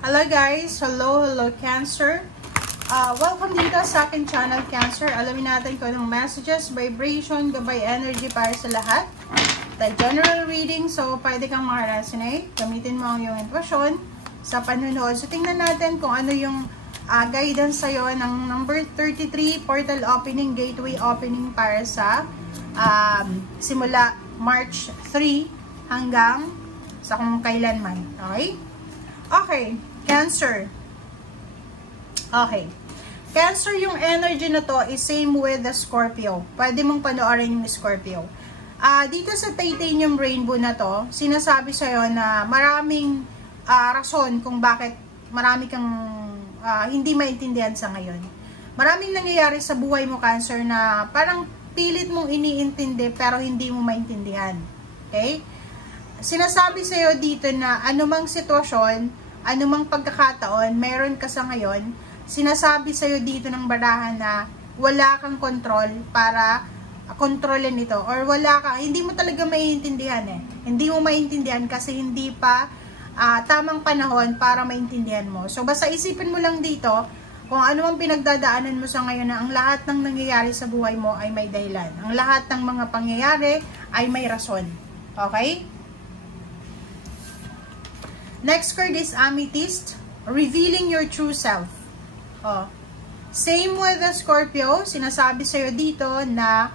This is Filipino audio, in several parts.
Hello guys! Hello Cancer! Welcome dito sa aking channel Cancer. Alamin natin kung anong messages, vibration, gabay energy para sa lahat. The general reading, so pwede kang makaresonate. Gamitin mo ang iyong intuition sa panunood. So tingnan natin kung ano yung guidance sa'yo ng number 33, portal opening, gateway opening para sa simula March 3 hanggang sa kung kailanman. Okay? Okay. Cancer. Okay. Cancer, yung energy na to is same with the Scorpio. Pwede mong panoorin yung Scorpio. Dito sa titanium rainbow na to, sinasabi sa'yo na maraming rason kung bakit marami kang hindi maintindihan sa ngayon. Maraming nangyayari sa buhay mo, Cancer, na parang pilit mong iniintindi pero hindi mo maintindihan. Okay? Sinasabi sa'yo dito na anumang sitwasyon, anumang pagkakataon, meron ka sa ngayon, sinasabi sa'yo dito ng barahan na wala kang control para kontrolin ito. Or hindi mo talaga maiintindihan eh. Hindi mo maiintindihan kasi hindi pa tamang panahon para maintindihan mo. So basta isipin mo lang dito, kung ano ang pinagdadaanan mo sa ngayon na ang lahat ng nangyayari sa buhay mo ay may dahilan. Ang lahat ng mga pangyayari ay may rason. Okay? Next card is Amethyst, revealing your true self. Same with the Scorpio, sinasabi sa'yo dito na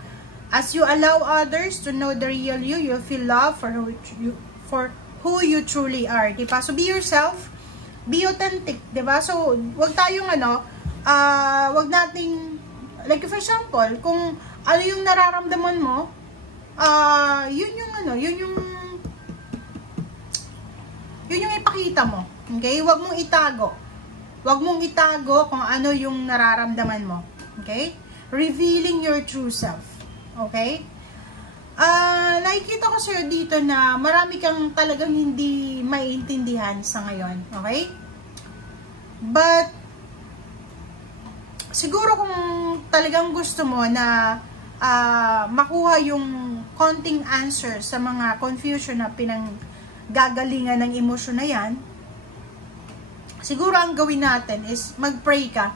as you allow others to know the real you, you'll feel love for who you truly are. Diba? So be yourself, be authentic. Diba? So wag tayong wag nating, like for example, kung ano yung nararamdaman mo, yun yung ipakita mo. Okay? Huwag mong itago. Huwag mong itago kung ano yung nararamdaman mo. Okay? Revealing your true self. Okay? Nakikita ko sa'yo dito na marami kang talagang hindi maiintindihan sa ngayon. Okay? But, siguro kung talagang gusto mo na makuha yung konting answer sa mga confusion na gagalingan ng emosyon na yan, siguro ang gawin natin is mag-pray ka.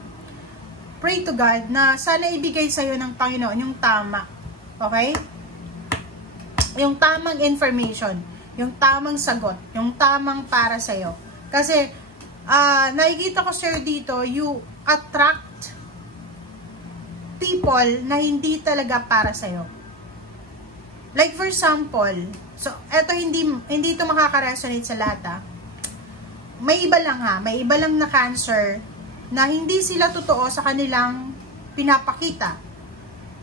Pray to God na sana ibigay sa'yo ng Panginoon yung tama. Okay? Yung tamang information, yung tamang sagot, yung tamang para sa'yo. Kasi, nakikita ko sa'yo dito, you attract people na hindi talaga para sa'yo. Like for example, so, eto hindi ito makaka-resonate sa lahat May iba lang na Cancer na hindi sila totoo sa kanilang pinapakita.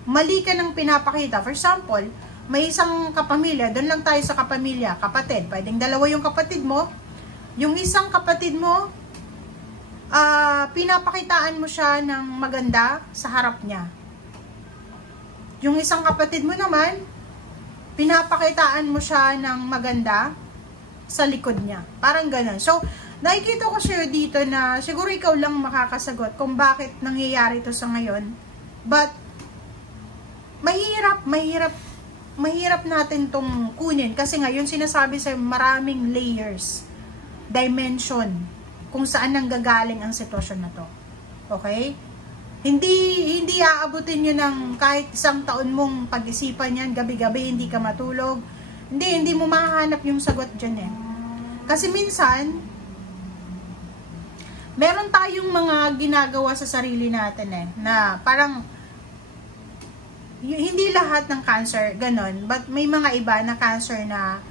Mali ka ng pinapakita. For example, may isang kapamilya, doon lang tayo sa kapamilya, kapatid. Pwedeng dalawa yung kapatid mo. Yung isang kapatid mo, pinapakitaan mo siya ng maganda sa harap niya. Yung isang kapatid mo naman, pinapakitaan mo siya ng maganda sa likod niya. Parang ganun. So, nakikita ko sa'yo dito na siguro ikaw lang makakasagot kung bakit nangyayari ito sa ngayon. But, mahirap natin tong kunin. Kasi ngayon sinasabi sa maraming layers, dimension, kung saan nanggagaling ang sitwasyon na to. Okay? Hindi aabutin yun ng kahit isang taon mong pag-isipan yan, gabi-gabi hindi ka matulog. Hindi mo mahanap yung sagot dyan eh. Kasi minsan, meron tayong mga ginagawa sa sarili natin eh, na parang, hindi lahat ng Cancer, ganon, but may mga iba na Cancer na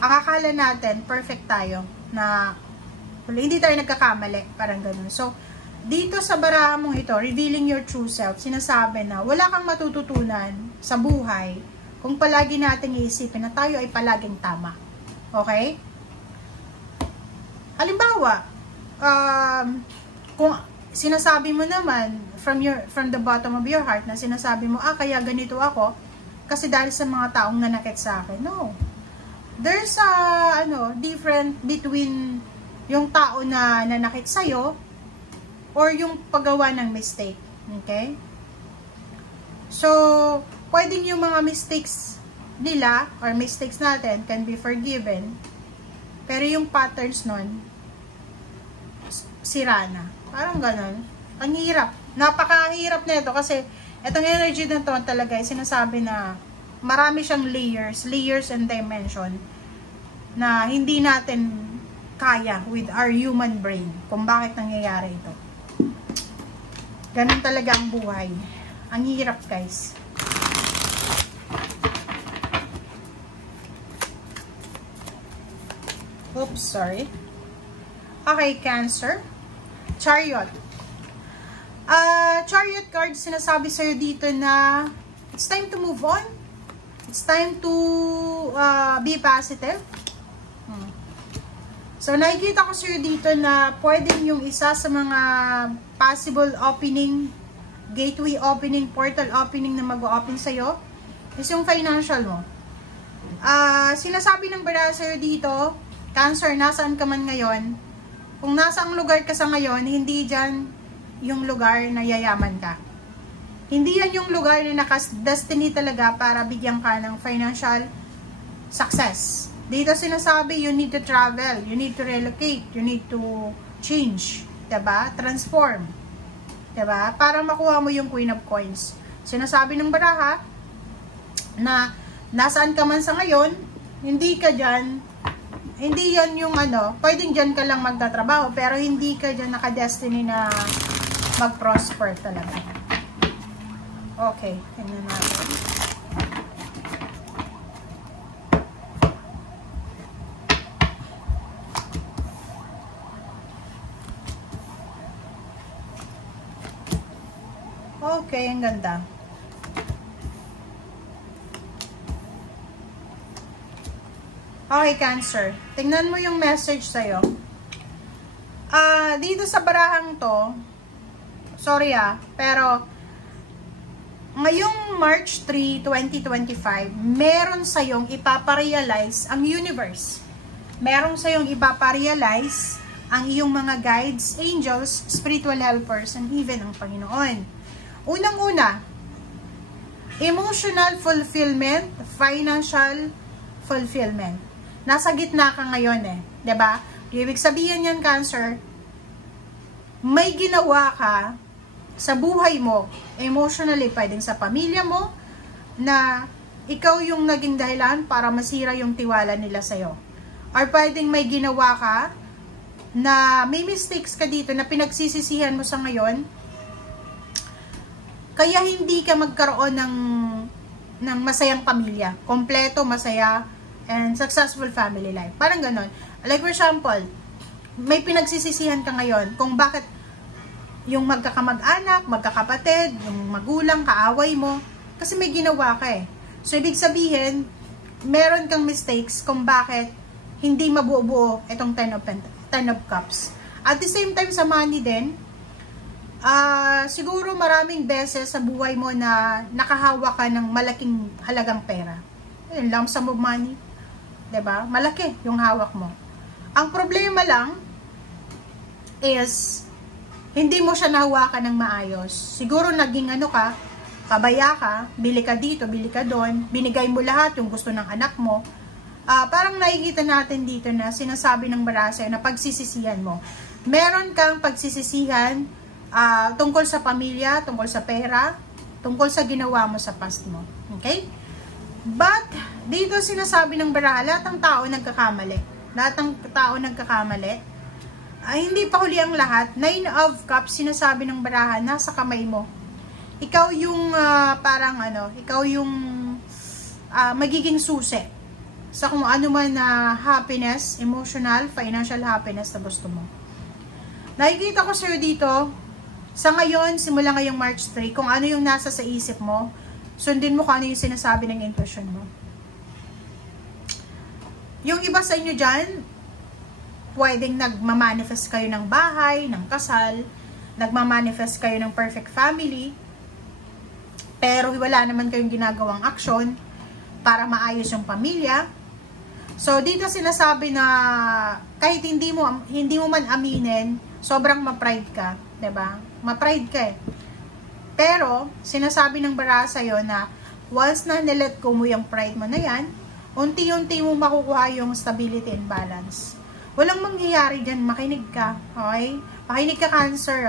akakala natin, perfect tayo, na hindi tayo nagkakamali, parang ganon. So, dito sa baraha mong ito, revealing your true self, sinasabi na wala kang matututunan sa buhay kung palagi natin iisipin na tayo ay palaging tama. Okay? Halimbawa, kung sinasabi mo naman from the bottom of your heart na sinasabi mo, kaya ganito ako kasi dahil sa mga taong nanakit sa akin. No. There's different between yung tao na nanakit sa'yo or yung paggawa ng mistake. Okay? So, pwedeng yung mga mistakes nila or mistakes natin can be forgiven. Pero yung patterns nun, sira na. Parang ganon. Ang hirap. Napakahirap na ito kasi itong energy na to talaga ay sinasabi na marami siyang layers and dimension na hindi natin kaya with our human brain kung bakit nangyayari ito. Ganun talaga ang buhay. Ang hirap, guys. Oops, sorry. Okay, Cancer. Chariot. Chariot card, sinasabi sa'yo dito na it's time to move on. It's time to be positive. So, nakikita ko sa'yo dito na pwedeng yung isa sa mga possible opening, gateway opening, portal opening na mag-open sa'yo is yung financial mo. Sinasabi ng baraha sa'yo dito, Cancer, nasaan ka man ngayon? Kung nasaang lugar ka sa ngayon, hindi dyan yung lugar na yayaman ka. Hindi yan yung lugar na naka-destiny talaga para bigyan ka ng financial success. Dito sinasabi, you need to travel, you need to relocate, you need to change, diba? Transform, diba? Para makuha mo yung Queen of Coins. Sinasabi ng baraha na nasaan ka man sa ngayon, hindi ka dyan, hindi yan yung pwedeng dyan ka lang magtatrabaho, pero hindi ka dyan naka-destiny na mag-prosper talaga. Okay, tingnan natin. Okay, ang ganda. Okay, Cancer. Tingnan mo yung message sa'yo. Dito sa barahang to, sorry pero ngayong March 3, 2025, meron sa'yong ipaparealize ang universe. Meron sa'yong ipaparealize ang iyong mga guides, angels, spiritual helpers, and even ang Panginoon. Unang-una, emotional fulfillment, financial fulfillment. Nasa gitna ka ngayon diba? Ibig sabihin yan, Cancer, may ginawa ka sa buhay mo, emotionally, pwedeng sa pamilya mo, na ikaw yung naging dahilan para masira yung tiwala nila sa'yo. Or pwedeng may ginawa ka na may mistakes ka dito na pinagsisisihan mo sa ngayon, kaya hindi ka magkaroon ng masayang pamilya. Kompleto, masaya, and successful family life. Parang ganon. Like for example, may pinagsisisihan ka ngayon kung bakit yung magkakamag-anak, magkakapatid, yung magulang, kaaway mo, kasi may ginawa ka So, ibig sabihin, meron kang mistakes kung bakit hindi mabuo-buo itong 10 of Cups. At the same time, sa money din, siguro maraming beses sa buhay mo na nakahawa ka ng malaking halagang pera. Ayun, lump sum of money. Diba? Malaki yung hawak mo. Ang problema lang is hindi mo siya nahawakan ng maayos. Siguro naging pabaya ka, bili ka dito, bili ka doon, binigay mo lahat yung gusto ng anak mo. Parang nakikita natin dito na sinasabi ng baraha na pagsisisihan mo. Meron kang pagsisisihan tungkol sa pamilya, tungkol sa pera, tungkol sa ginawa mo sa past mo. Okay? But, dito sinasabi ng baraha, lahat ng tao nagkakamali. Lahat ng tao nagkakamali. Hindi pa huli ang lahat. 9 of Cups, sinasabi ng baraha, nasa kamay mo. Ikaw yung, ikaw yung magiging susi sa kung ano man na happiness, emotional, financial happiness na gusto mo. Nakikita ko sa'yo dito, sa ngayon, simula ngayong March 3, kung ano yung nasa sa isip mo, sundin mo kung ano yung sinasabi ng intuition mo. Yung iba sa inyo dyan, pwedeng nagmamanifest kayo ng bahay, ng kasal, nagmamanifest kayo ng perfect family, pero wala naman kayong ginagawang aksyon para maayos yung pamilya. So, dito sinasabi na kahit hindi mo man aminin, sobrang ma-pride ka, 'di ba? Ma-pride ka Pero, sinasabi ng baraha sa'yo na once na nilet go mo yung pride mo na yan, unti-unti mo makukuha yung stability and balance. Walang mangyayari dyan, makinig ka, okay? Makinig ka, Cancer,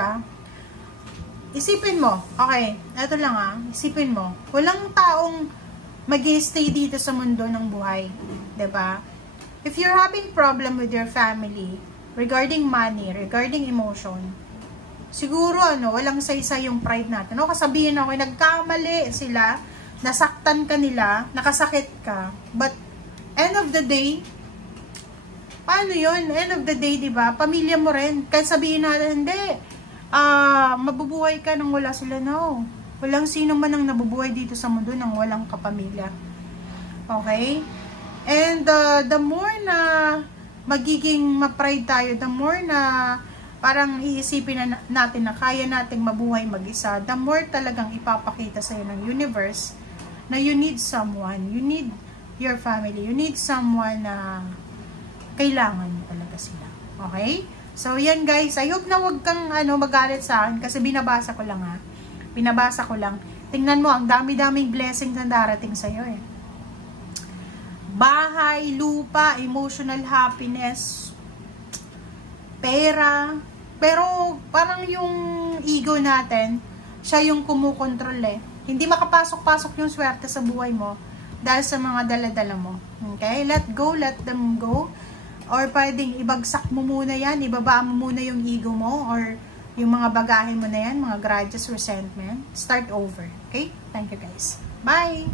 Isipin mo, okay, eto lang isipin mo, walang taong mag-stay dito sa mundo ng buhay, 'di ba? If you're having problem with your family, regarding money, regarding emotion, siguro walang saysay yung pride natin. Kasabihin ako, nagkamali sila, nasaktan ka nila, nakasakit ka, but end of the day, paano yun? End of the day, 'di ba? Pamilya mo rin. Kahit sabihin natin, hindi, mabubuhay ka nang wala sila. No. Walang sino man ang nabubuhay dito sa mundo nang walang kapamilya. Okay? And the more na magiging ma-pride tayo, the more na parang iisipin na natin na kaya nating mabuhay mag-isa, the more talagang ipapakita sa'yo ng universe na you need someone, you need your family, you need someone na kailangan mo talaga sila. Okay? So, yan guys. I hope na wag kang magalit sa akin kasi binabasa ko lang Binabasa ko lang. Tingnan mo, ang dami-daming blessings na darating sa'yo Bahay, lupa, emotional happiness, pera. Pero, parang yung ego natin, siya yung kumukontrol Hindi makapasok-pasok yung swerte sa buhay mo dahil sa mga dala-dala mo. Okay? Let go, let them go. Or pwedeng ibagsak mo muna yan, ibaba mo muna yung ego mo, or yung mga bagahe mo na yan, mga grudges, resentment. Start over. Okay? Thank you guys. Bye!